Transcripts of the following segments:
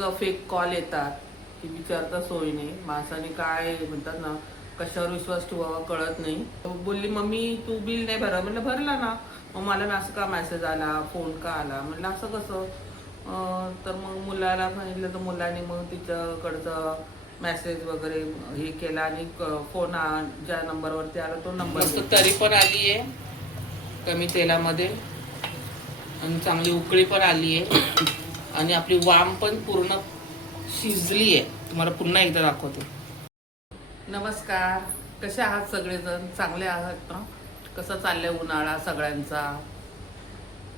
इतकं fake call येतात की विचारता सोय नाही. माणसाने काय म्हणतात ना, कशावर विश्वास ठेवावा कळत नाही. बोलली मम्मी तू बिल नाही भरला. म्हणलं भरला ना. मग मला असं का मेसेज आला, फोन का आला. म्हणलं असं कसं. तर मग मुलाला सांगितलं तर मुलाने मग तिच्याकडचं मेसेज वगैरे हे केला आणि फोन ज्या नंबरवरती आला तो नंबर तरी पण आली आहे कमी तेलामध्ये आणि चांगली उकळी पण आली आहे आणि आपली वाम पण पूर्ण शिजली आहे. तुम्हाला पुन्हा एकदा दाखवते. नमस्कार, कसे आहात सगळेजण? चांगले आहात ना? कसं चाललंय उन्हाळा सगळ्यांचा?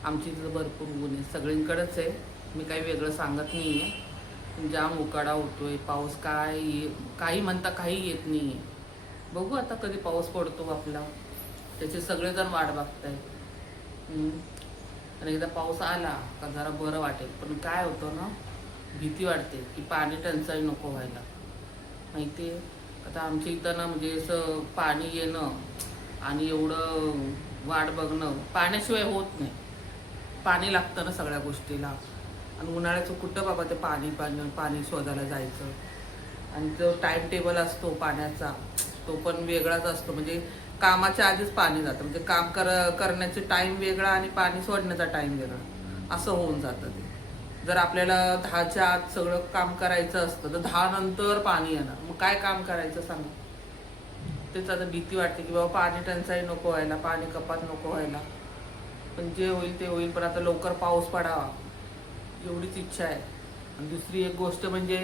आमची इथं भरपूर ऊन आहे, सगळींकडेच आहे. मी काही वेगळं सांगत नाही आहे. जाम उकाडा होतोय. पाऊस काही म्हणता काही येत नाही आहे. बघू आता कधी पाऊस पडतो आपला. त्याचे सगळेजण वाट बघताय. आणि एकदा पाऊस आला का जरा बरं वाटेल. पण काय होतं ना, भीती वाटते की पाणी टंचाई नको व्हायला. माहिती आहे आता आमच्या इथं ना, म्हणजे असं पाणी येणं आणि एवढं वाट बघणं, पाण्याशिवाय होत नाही. पाणी लागतं ना सगळ्या गोष्टीला. आणि उन्हाळ्याचं कुठं बाबा ते पाणी शोधायला जायचं. आणि जो टाईम टेबल असतो पाण्याचा तो पण वेगळाच असतो. म्हणजे कामाच्या आधीच पाणी जातं. म्हणजे काम करण्याचे टाईम वेगळा आणि पाणी सोडण्याचा टाईम वेगळा असं होऊन जातं ते. जर आपल्याला 10च्या आत सगळं काम करायचं असतं तर 10 नंतर पाणी येणार. मग काय काम करायचं सांगा. तेच आता भीती वाटते की बाबा पाणी टंचाई नको व्हायला, पाणी कपात नको व्हायला. पण जे होईल ते होईल. पण आता लवकर पाऊस पडावा एवढीच इच्छा आहे. आणि दुसरी एक गोष्ट म्हणजे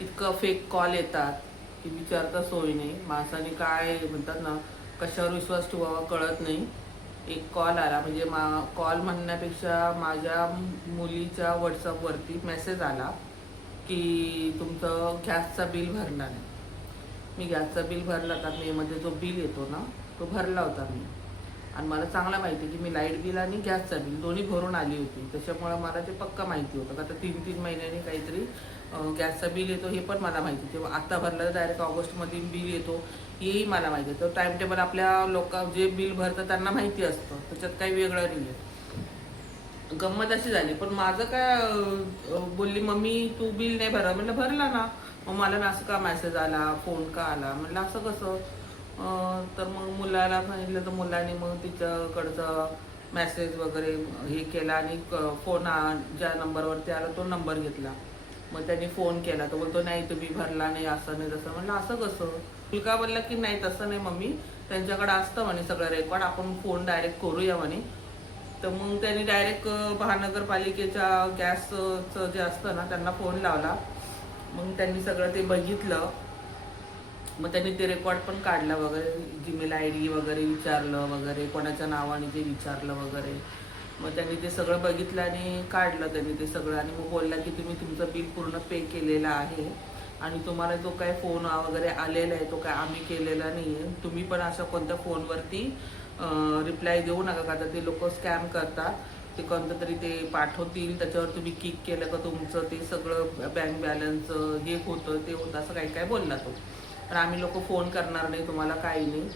इतकं फेक कॉल येतात की विचारता सोय नाही. माणसाने काय म्हणतात ना, कशावर विश्वास ठेवावा कळत नाही. एक कॉल आला, म्हणजे कॉल म्हणण्यापेक्षा माझ्या मुलीच्या व्हॉट्सअपवरती मेसेज आला की तुमचं गॅसचा बिल भरला नाही. मी गॅसचा बिल भरला होता. मेमध्ये जो बिल येतो ना तो भरला होता मी. आणि मला चांगला माहिती की मी लाईट बिल आणि गॅसचा बिल दोन्ही भरून आली होती. त्याच्यामुळे मला ते पक्का माहिती होतं का आता 3-3 महिन्यांनी काहीतरी गॅसचा बिल येतो हे पण मला माहिती. तेव्हा आता भरलं तर डायरेक्ट ऑगस्टमध्ये बिल येतो हेही मला माहिती आहे. तर टाईम टेबल आपल्या जे बिल भरतं त्यांना माहिती असतं. त्याच्यात काही वेगळं नाही आहे. गंमत अशी झाली. पण माझं काय बोलली मम्मी तू बिल नाही भरला. म्हणलं भरला ना. मग मला असं का मेसेज आला, फोन का आला. म्हणलं असं कसं. तर मग मुलाला सांगितलं तर मुलाने मग तिच्याकडचं मेसेज वगैरे हे केला आणि फोन ज्या नंबरवरती आला तो नंबर घेतला. मग त्यांनी फोन केला तर बोलतो नाही तुम्ही भरला नाही, असं नाही तसं. म्हणलं असं कसं. मुलगा बोलला की नाही तसं नाही मम्मी, त्यांच्याकडे असतं म्हणे सगळं रेकॉर्ड, आपण फोन डायरेक्ट करूया म्हणे. तर मग त्यांनी डायरेक्ट महानगरपालिकेच्या गॅसचं जे असतं ना त्यांना फोन लावला. मग त्यांनी सगळं ते बघितलं. मग त्यांनी ते रेकॉर्ड पण काढलं वगैरे, जीमेल ID वगैरे विचारलं वगैरे, कोणाच्या नावाने जे विचारलं वगैरे. मग त्यांनी ते सगळं बघितलं आणि काढलं त्यांनी ते सगळं. आणि मग बोलला की तुम्ही तुमचं बिल पूर्ण पे केलेलं आहे आणि तुम्हाला जो काय फोन वगैरे आलेला आहे तो काय आम्ही केलेला नाही आहे. तुम्ही पण अशा कोणत्या फोनवरती रिप्लाय देऊ नका का तर ते लोक स्कॅम करतात. ते कोणतं तरी ते पाठवतील, त्याच्यावर तुम्ही क्लिक केलं का तुमचं ते सगळं बँक बॅलन्स हे होतं ते होतं असं काही काय बोलला तो. तर आम्ही लोक फोन करणार नाही तुम्हाला, काही नाही.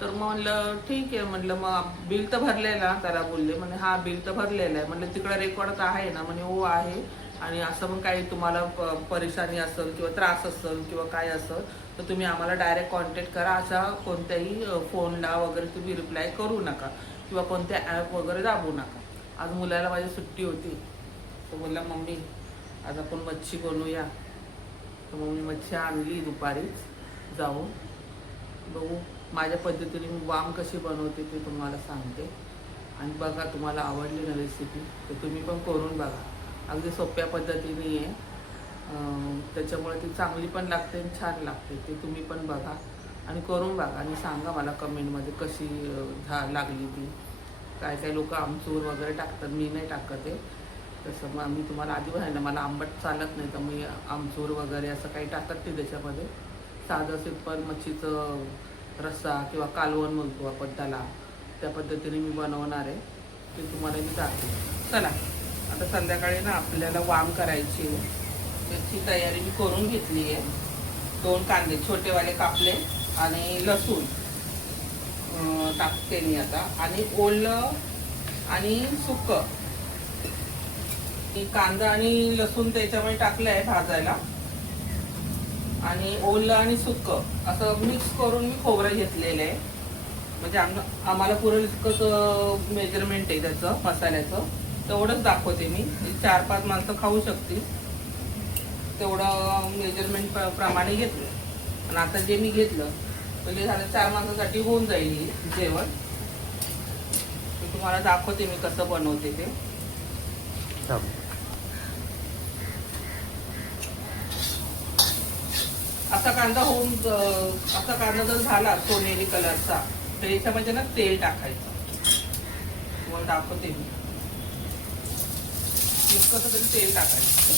तर मग म्हणलं ठीक आहे. म्हणलं मग बिल तर भरलेलं ना, त्याला बोलले. म्हणे हा बिल तर भरलेलं आहे. म्हणलं तिकडं रेकॉर्ड तर आहे ना. म्हणे हो आहे. आणि असं मग काही तुम्हाला परेशानी असेल किंवा त्रास असेल किंवा काय असेल तर तुम्ही आम्हाला डायरेक्ट कॉन्टॅक्ट करा. अशा कोणत्याही फोनला वगैरे तुम्ही रिप्लाय करू नका किंवा कोणत्या ॲप वगैरे दाबू नका. आज मुलाला माझी सुट्टी होती. तो बोलला मम्मी आज आपण मच्छी बनवूया. तर मग मी मच्छी आणली दुपारीच जाऊन. बघू माझ्या पद्धतीने मी वाम कशी बनवते ते तुम्हाला सांगते. आणि बघा तुम्हाला आवडली ना रेसिपी तर तुम्ही पण करून बघा. अगदी सोप्या पद्धतीने आहे. त्याच्यामुळे ती चांगली पण लागते आणि छान लागते. ते तुम्ही पण बघा आणि करून बघा आणि सांगा मला कमेंटमध्ये कशी लागली ती. काय काय लोक आमचूर वगैरे टाकतात, मी नाही टाकत आहे तसं. मग मी तुम्हाला आधी म्हणाले मला आंबट चालत नाही तर मी आमचूर वगैरे असं काही टाकत नाही त्याच्यामध्ये. साधं सिंपल मच्छीचं रस्सा किंवा कालवण म्हणतो आपण त्याला, त्या पद्धतीने मी बनवणार आहे. ते तुम्हाला मी दाखवते. चला आता संध्याकाळी ना आपल्याला वाम करायची आहे. त्याची तयारी मी करून घेतली आहे. 2 कांदे छोटेवाले कापले आणि लसूण टाकते मी आता. आणि ओलं आणि सुकं कांदा आणि लसूण त्याच्यामध्ये टाकलंय भाजायला आणि ओलं आणि सुकं असं मिक्स करून मी खोबरं घेतलेलं आहे. म्हणजे आम्हाला पुरेल इतकंच मेजरमेंट आहे त्याचं मसाल्याचं, तेवढंच दाखवते मी. 4-5 माणसं खाऊ शकतील तेवढं मेजरमेंट प्रमाणे घेतलं. आणि आता जे मी घेतलं म्हणजे झालं 4 माणसासाठी होऊन जाईल जेवण. तुम्हाला दाखवते मी कसं बनवते ते. असा कांदा जर झाला सोनेरी कलरचा तर याच्यामध्ये ना तेल टाकायचं. तुम्हाला दाखवते मी इतकं तरी तेल टाकायचं.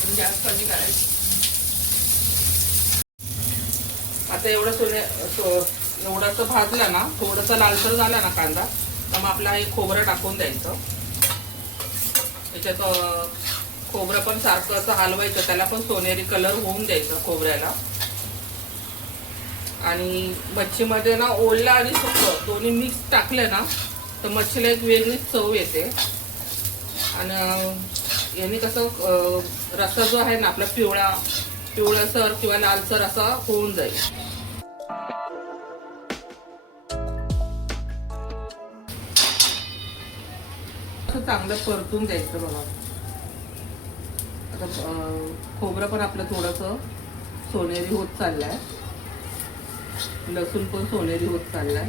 पण गॅस कमी करायचं. आता एवढंसं भाजला ना, थोडंसं लालसर झाला ना कांदा, तर मग आपला हे खोबरं टाकून द्यायचं. त्याच्यात खोबरं पण सारखं असं हलवायचं, त्याला पण सोनेरी कलर होऊन द्यायचं खोबऱ्याला. आणि मच्छीमध्ये ना ओला आणि सुकं दोन्ही मिक्स टाकले ना तर मच्छीला एक वेगळीच चव येते. आणि याने कसं रस्सा जो आहे ना आपला पिवळासर किंवा लालसर असा होऊन जाईल. असं चांगलं परतून द्यायचं बघा. आता खोबरं पण आपलं थोडंसं सोनेरी होत चाललंय, लसूण पण सोनेरी होत चाललाय.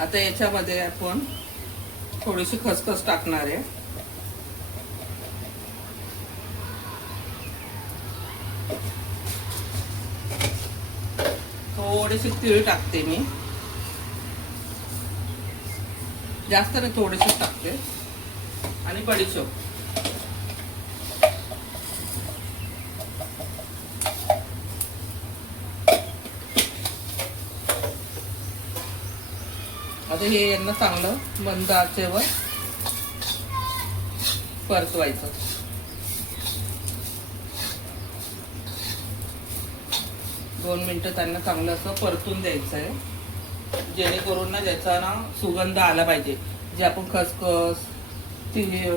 आता याच्यामध्ये आपण थोडीशी खसखस टाकणार आहे. थोडीशी तीळ टाकते मी, जास्त नाही थोडीशी टाकते. आणि बडीशोप. आता हे यांना चांगलं मंद आचेवर परतवायचं. दोन मिनिटं त्यांना चांगलं असं परतून द्यायचं आहे, जेणेकरून ना ज्याचा ना सुगंध आला पाहिजे. जे आपण खसखस तीळ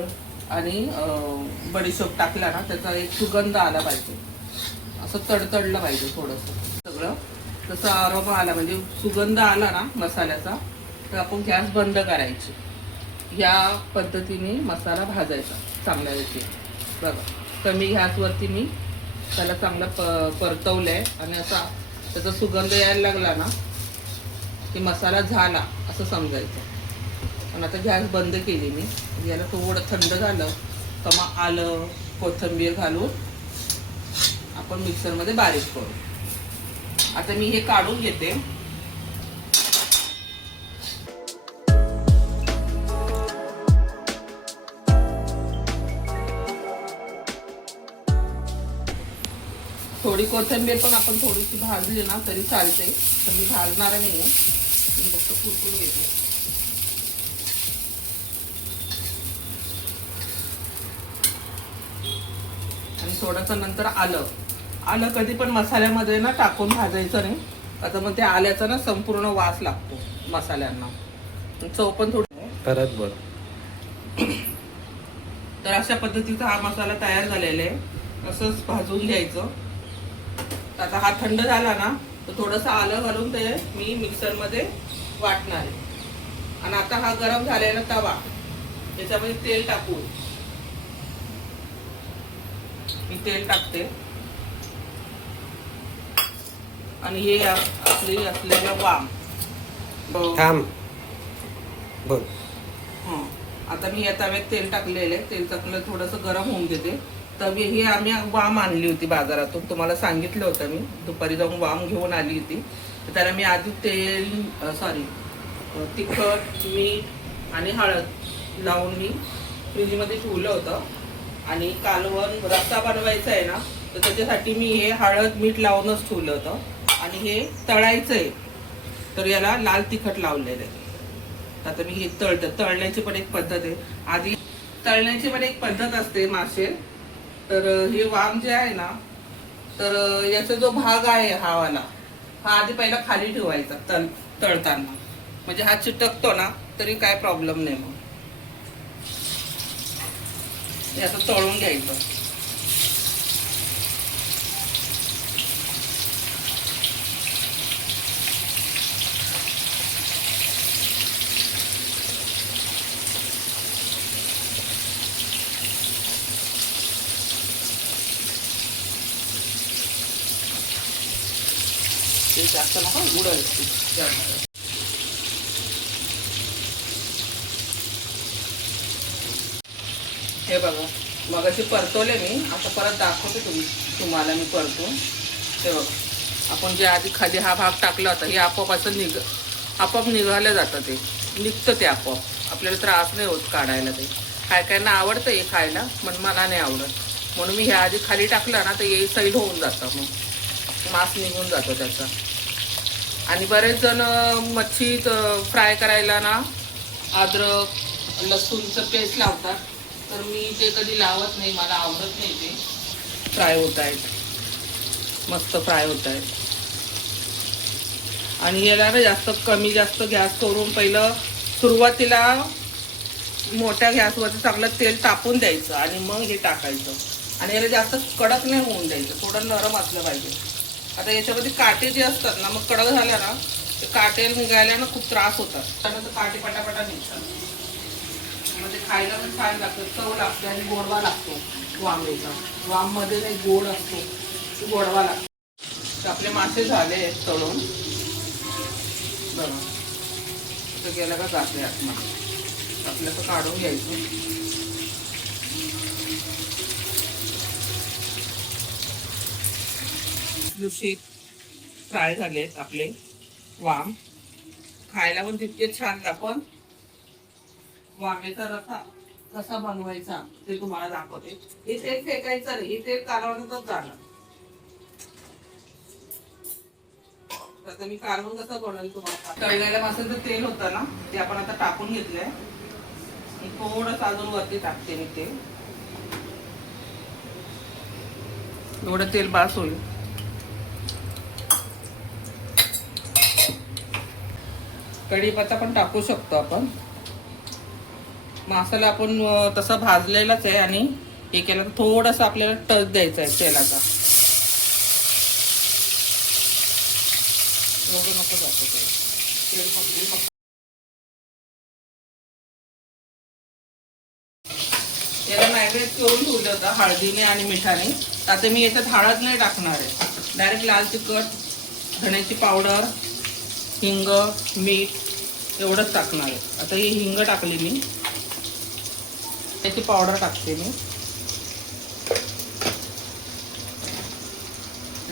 आणि बडीशोप टाकला ना त्याचा एक सुगंध आला पाहिजे. असं तडतडलं पाहिजे थोडंसं सगळं. तसं अरोमा आला म्हणजे सुगंध आला ना मसाल्याचा तर आपण गॅस बंद करायची. या पद्धतीने मसाला भाजायचा चांगल्या रीती. बघा कमी गॅसवरती मी त्याला चांगला परतवलंय आणि असा त्याचा सुगंध यायला लागला ना की मसाला झाला असं समजायचं. पण आता गॅस बंद केली मी. याला थोडं थंड झालं तर मग आलं कोथिंबीर घालून आपण मिक्सरमध्ये बारीक करू. आता मी हे काढून घेते. थोडी कोथिंबीर पण आपण थोडीशी भाजली ना तरी चालते, तर मी भाजणार नाहीये, मी फक्त कुटून घेते. आणि थोडंसं नंतर आलं कधी पण मसाल्यामध्ये ना टाकून भाजायचं नाही. आता मग त्या आल्याचा ना संपूर्ण वास लागतो मसाल्यांना, चव पण थोडी परत बोल. तर अशा पद्धतीचा हा मसाला तयार झालेला आहे. असंच भाजून घ्यायचं. आता हा थंड झाला ना तर थोडंसं आलं घालून ते मी मिक्सरमध्ये वाटणार आहे. आणि आता हा गरम झालेला तवा त्याच्यामध्ये तेल टाकून मी तेल टाकते. आणि हे आपली असलेलं वाम थांब बोल. आता मी या तव्यात तेल टाकलेलं आहे. तेल टाकलं थोडंसं गरम होऊन देते. तवी ही आम्ही वाम आणली होती बाजारातून, तुम्हाला सांगितलं होतं मी. दुपारी जाऊन वाम घेऊन आली होती. तर त्याला मी आधी तिखट मीठ आणि हळद लावून मी फ्रीजमध्ये ठेवलं होतं. आणि कालवण रस्सा बनवायचा आहे ना तर त्याच्यासाठी मी हे हळद मीठ लावूनच ठेवलं होतं. आणि हे तळायचं आहे तर याला लाल तिखट लावलेलं आहे. आता मी हे तळण्याची पण एक पद्धत आहे. आधी तळण्याची पण एक पद्धत असते मासे. तर हे वाम जे आहे ना तर याचा जो भाग आहे हा वाला हा आधी पहिला खाली ठेवायचा तळताना. म्हणजे हा चिटकतो ना तरी काय प्रॉब्लेम नाही. मग हे असं तळून घ्यायचं. ते जास्त नका उडेल. हे बघा मगाशी परतवले मी, आता परत दाखवते तुम्हाला मी परतून. हे बघा आपण जे आधी खाली हा भाग टाकला होता हे आपोआप असं आपोआप निघालं जातं. ते निघतं ते आपोआप, आपल्याला त्रास नाही होत काढायला. ते काय कायना आवडतं हे खायला, पण मला नाही आवडत. म्हणून मी ह्या आधी खाली टाकलं ना तर हे सैल होऊन जातं, मग मांस निघून जातो त्याचा. आणि बरेच जण मच्छी फ्राय करायला ना अद्रक लसूणचं पेस्ट लावतात, तर मी ते कधी लावत नाही, मला आवडत नाही. ते फ्राय होत आहेत, मस्त फ्राय होत आहेत. आणि याला ना जास्त कमी जास्त गॅस करून पहिलं सुरुवातीला मोठ्या गॅसवरती चांगलं तेल तापून द्यायचं आणि मग हे टाकायचं. आणि याला जास्त कडक नाही होऊन द्यायचं, थोडं नरम असलं पाहिजे. आता याच्यामध्ये काटे जे असतात ना, मग कडक झाल्या ना ते काटे निघायला ना खूप त्रास होतात. त्यानंतर काटे पटापटा निघतात. म्हणजे खायला पण छान लागतं, चव लागते आणि गोडवा लागतो वांग्याचा. वाममध्ये नाही गोड असतो, गोडवा लागतो. तर आपले मासे झाले तळून बघा, तर गेला का जाते आतमध्ये. आपल्याला काढून घ्यायचं. लुशीत फ्राय झालेत आपले वाम. खायला पण तितके छान लागतात. वांग्याचा रस्सा कसा बनवायचा ते तुम्हाला दाखवते. हे तेल फेकायचं नाही, हे तेल कालवणातच जाणार. आता मी कालवण कसं बनवेल तुम्हाला. तळलेल्या माशाचं तेल होतं ना ते आपण आता टाकून घेतलंय. थोडंसं अजून वरती टाकते मी तेल, एवढं तेल बास होईल. कढीपत्ता पण टाकू शकतो आपण. मसाला आपण तसा भाजलेलाच आहे आणि हे केलं तर थोडंसं आपल्याला टच द्यायचा आहे तेलाचा. एवढं नको जातं तेल फक्त. याला नैवेद्य करून ठेवलं होतं हळदीने आणि मिठाने. आता मी याच्यात हळद नाही टाकणार आहे, डायरेक्ट लाल तिखट, धण्याची पावडर, हिंग, मीठ एवढंच टाकणार आहे. आता ही हिंग टाकली मी, त्याची पावडर टाकते मी.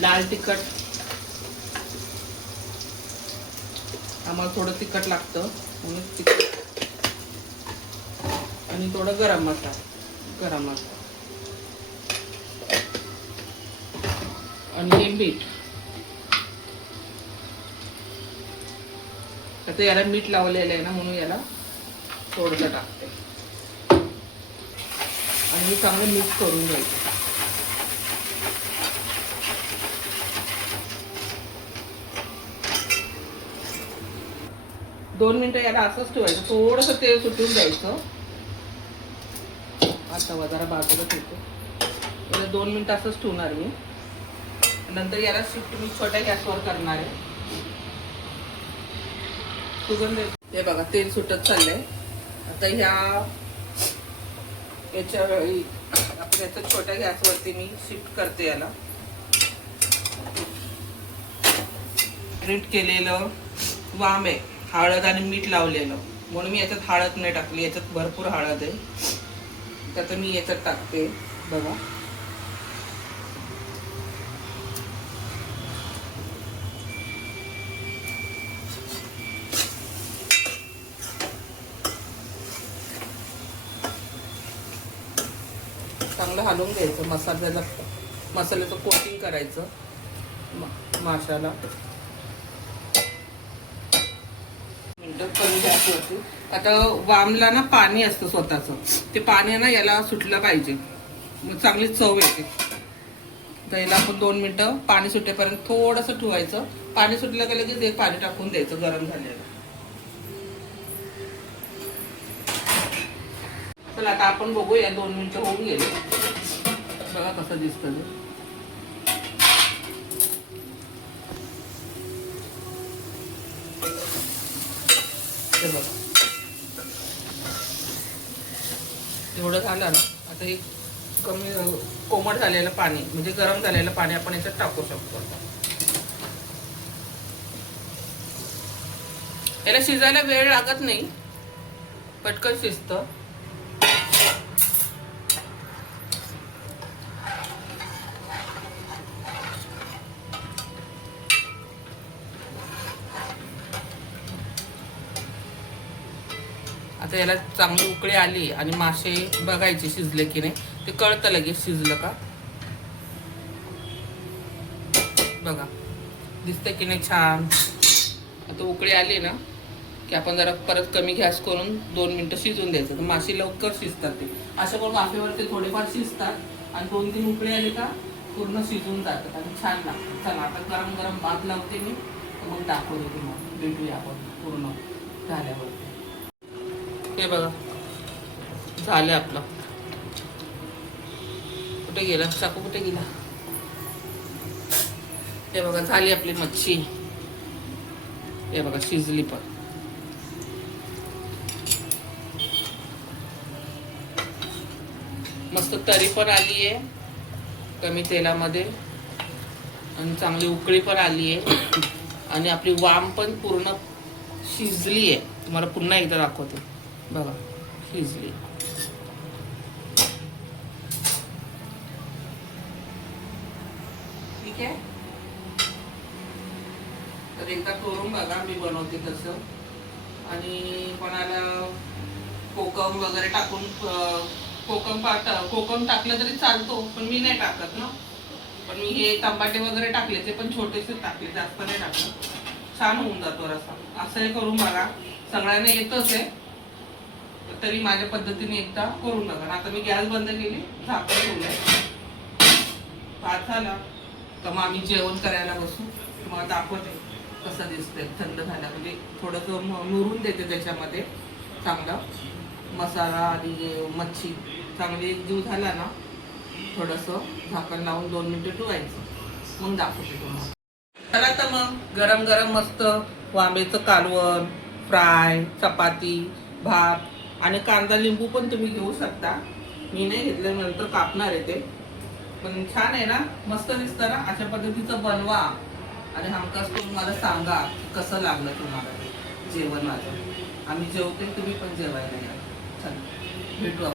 लाल तिखट, आम्हाला थोडं तिखट लागतं म्हणून तिखट. आणि थोडं गरम मसाला आणि हे मीठ. आता याला मीठ लावलेलं आहे ना म्हणून याला थोडंसं टाकते आणि चांगलं मिक्स करून घ्यायचं. दोन मिनिटं याला असंच ठेवायचं, थोडंसं तेल सुटून द्यायचं. आता जरा बाजूला ठेवतो. याला 2 मिनिटं असंच ठेवणार मी. नंतर याला शिफ्ट मी छोट्या गॅसवर करणार आहे. सुगंध हे बघा तेल सुटत चाललंय. आता आपण याच्या छोट्या गॅसवरती मी शिफ्ट करते. याला ग्रेट केलेलं वाम आहे, हळद आणि मीठ लावलेलं म्हणून मी याच्यात हळद नाही टाकली. याच्यात भरपूर हळद आहे, तर मी याच्यात टाकते. बघा चांगलं हलवून घ्यायचं. मसाल्याचं कोटिंग करायचं माशाला. कमी जास्त होते. आता वामला ना पाणी असतं स्वतःचं, ते पाणी ना याला सुटलं पाहिजे, मग चांगली चव येते. तर याला आपण 2 मिनिटं पाणी सुटेपर्यंत थोडंसं ठेवायचं. पाणी सुटलं का लगेच एक पाणी टाकून द्यायचं गरम झालेलं. चला आता आपण बघूया 2 मिनिटं होऊन गेले. बघा कसं दिसतं ते. ते बघा एवढं झालं ना. आता एक कमी कोमट झालेलं पाणी म्हणजे गरम झालेलं पाणी आपण याच्यात टाकू शकतो. याला शिजायला वेळ लागत नाही, पटकन शिजतं. आता याला चांगली उकळी आली आणि मासे बघायचे शिजले की नाही, ते कळतं लगेच शिजलं का. बघा दिसतं की नाही छान. आता उकळी आली ना की आपण जरा परत कमी गॅस करून 2 मिनिटं शिजून द्यायचं. तर मासे लवकर शिजतात ते. अशा पण वाफेवरती थोडेफार शिजतात आणि 2-3 उकळी आली का पूर्ण शिजून जातात आणि छान लागतात. चला आता गरम गरम भात लावते मी, मग दाखवते तुम्हाला. भेटूया आपण पूर्ण झाल्यावरती. हे बघा झालं आपलं. कुठे गेला चाकू, कुठे गेला. हे बघा झाली आपली मच्छी. हे बघा शिजली पण. मस्त तरी पण आली आहे कमी तेलामध्ये आणि चांगली उकळी पण आली आहे आणि आपली वाम पण पूर्ण शिजली आहे. तुम्हाला पुन्हा एकदा दाखवते. बघा शिजली. ठीक आहे. तर एकदा करून बघा मी बनवते तसं. आणि कोणाला कोकम वगैरे टाकून कोकम टाकलं तरी चालतो, पण मी नाही टाकत ना. पण मी हे टमाटे वगैरे टाकले, ते पण छोटेसे टाकले, जास्त नाही टाकलं. छान होऊन जातो रस्सा. असं हे करून बघा. सगळ्यांना येतच आहे, तरी माझ्या पद्धतीने एकदा करून बघा. आता मी गॅस बंद केली, झाकण ठेवलंय. भात झाला तर मग आम्ही जेवण करायला बसू. तुम्हाला दाखवते कसं दिसतंय. थंड झाला म्हणजे थोडंसं मुरून देते त्याच्यामध्ये. चांगला मसाला आणि मच्छी चांगली जीव झाला ना, थोडंसं झाकण लावून 2 मिनिटं ठेवायचं, मग दाखवते तुम्हाला. चला तर मग गरम गरम मस्त वांब्याचं कालवण, फ्राय, चपाती, भात आणि कांदा लिंबू पण तुम्ही घेऊ शकता. मी नाही घेतलं, नंतर कापणार आहे ते. पण छान आहे ना, मस्त दिसतं ना. अशा पद्धतीचं बनवा आणि हमखास करून मला सांगा कसं लागलं तुम्हाला जेवण माझं. आम्ही जेवते, तुम्ही पण जेवायला या. चला भेटू.